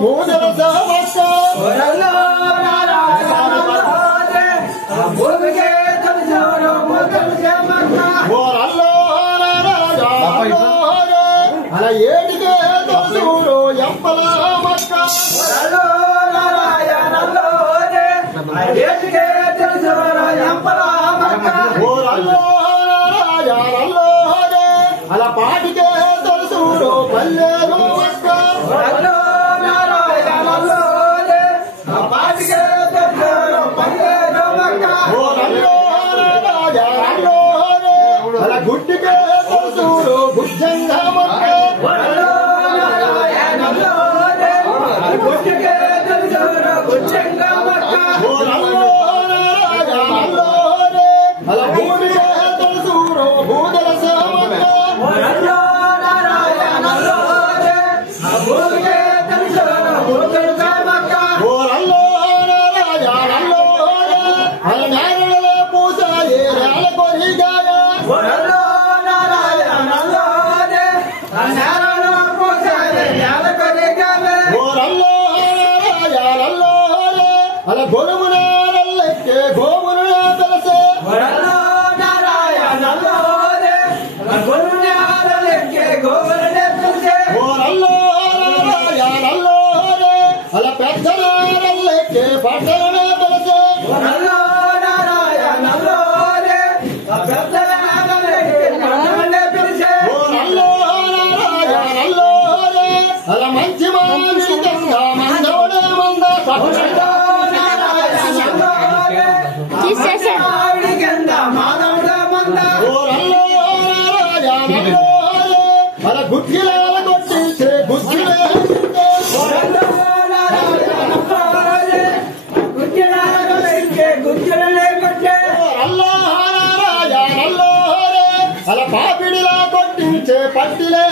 భూదల సమస్త అలా ఏటికే తోడు ఎంపల మక్క అలా పాటికే తెలుసుడు పల్లెలు మక్క అలా గుడ్డికే తెలుసుడు భుజంగ మక్క అలా భూమికే తెలుసుడు భూదల సమక్క అలా నేలలో పూస ఏ నేల కొరిగాయ అలా గొలుమున నల్లెక్కే గోమును తెలుసే అలా పెద్దల నల్లెక్కే పట్టణమే తెలుసే అలా మంచి మానవుడా మందోడే మంద అలా గుడ్గిలాల కొట్టించే గుడ్గిలే అలా పాపిడిలా కొట్టించే పట్టిలే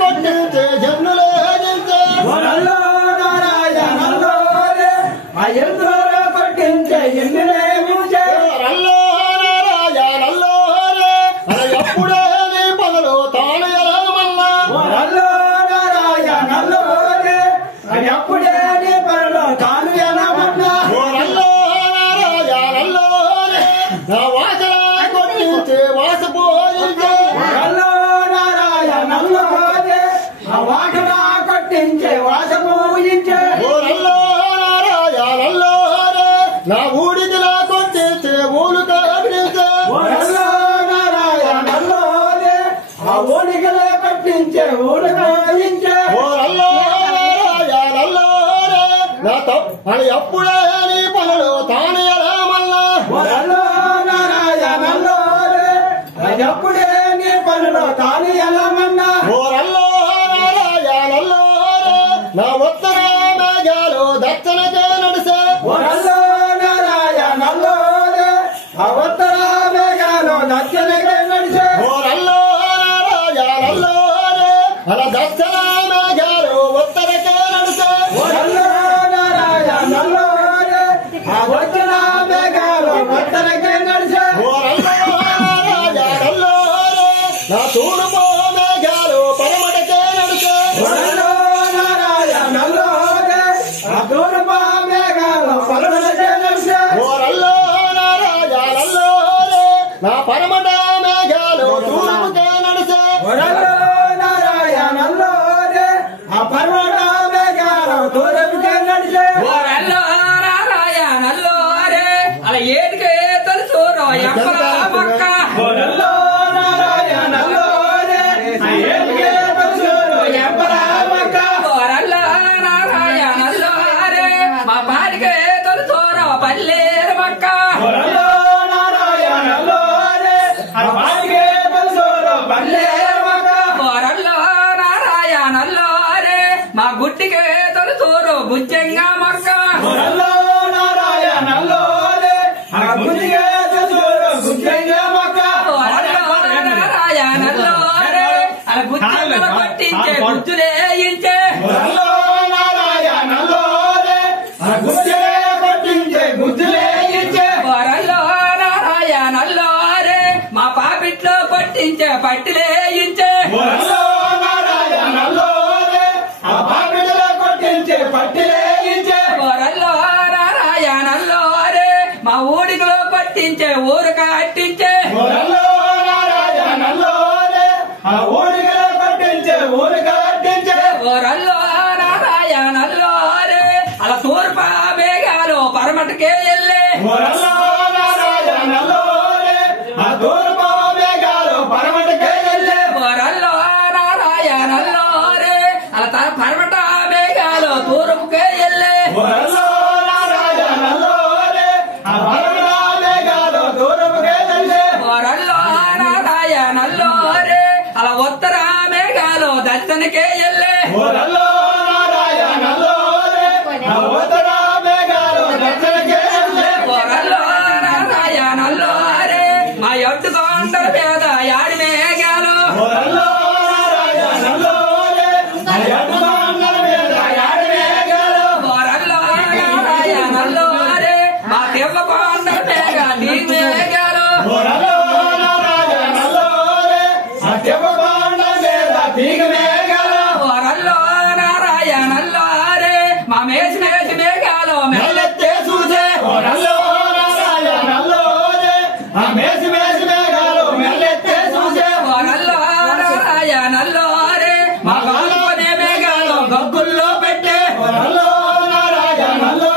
కొట్టించే జన్నులే ఎప్పుడే నీ పగలు తాను ఎలా మన్నా నా వాసన కొట్టించే వాసపోయించే నా ఊడికిలా కొట్టించే ఊలు కనిపించే నా తప్పు అని ఎప్పుడే నీ పనులు తాను ఎలా మన్నా నా ఉత్తర మేఘాలు దక్షిణకే నడిసే అలా దక్షిణ మేఘాలు ఉత్తరకే నడిసే నా తూర్పు మేఘాలు పరమటకే నడిసే నా పరమట మేఘాలు తూర్పుకే నడిసే అలా ఏటికే తెలుసు మక్క మా పాడికే తెలుసు పల్లెరు మక్క మా గుట్టికే తొలుతూరు బుజ్జంగా మక్క పట్టించే గుర్తులే ఇంచే కొట్టించే పట్టిలేయించే ఓరల్లో నారాయణల్లో ఆ పాపిడిలో కొట్టించే పట్టిలేయించే ఓరల్లో నారాయణల్లో రే మా ఊడికలో కొట్టించే ఊరు కట్టించే ఓరల్లో నారాయణల్లో ఆ ఊరికలో కొట్టించే ఊరు కట్టించే ఓరల్లో నారాయణల్లో రే అలా తూర్పా మేఘాలు పరమటికే వెళ్ళే ఓరల్లో నారాయణల్లో ఆ తూర్పు మేఘాలు పరమటికే వెళ్ళే ఓరల్లో నారాయణల్లో రే అలా పరమట మేఘాలు తూర్పుకే వెళ్ళే ఓరల్లో నారాయణల్లో ఆ పరమట మేఘాలు తూర్పుకే వెళ్ళే ఓరల్లో నారాయణల్లో రే అలా ఉత్తర మేఘాలు దక్షిణకే వెళ్ళే ఓరల్లో నారాయణల్లో ఆ ఉత్తర మేఘాలు దక్షిణకే వెళ్ళే ఓరల్లో నారాయణల్లో రే మా ఎట్టు కొండల మీద యాడి మేఘాలు ఓరల్లో నారాయణల్లో ఆ ఎత్తుకొండల మీద యాడి మేఘాలు ఓరల్లో నారాయణల్లో రే మా తెవ్వ కొండల మీద నీ మేఘాలు ఓరల్లో నారాయణల్లో ఆ తెప్పకొండ మీద తీగ మేఘాలు ఓరల్లో నారాయణల్లో రే మా మేసి మేఘాలు మెల్లెత్తే చూసే ఓరల్లో నారాయణల్లో ఆ మేసి మేఘాలు మెల్లెత్తే చూసే ఓరల్లో నారాయణల్లో రే మా గాలుకొనే మేఘాలు గగ్గుల్లో పెట్టే ఓరల్లో నారాయణల్లో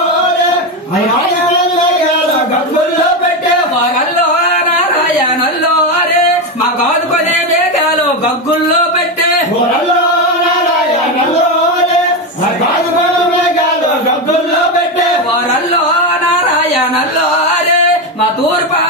ఆ యాడివేలి మేఘాలు గబ్బుల్లో పెట్టే ఓరల్లో నారాయణల్లో రే మా గాలుకొనే మేఘాలు గగ్గుల్లో పెట్టే ఓరల్లో నారాయణల్లో ఆ గాజుకొండ మేఘాలు గబ్బుల్లో పెట్టే ఓరల్లో నారాయణల్లో రే మా తూర్పా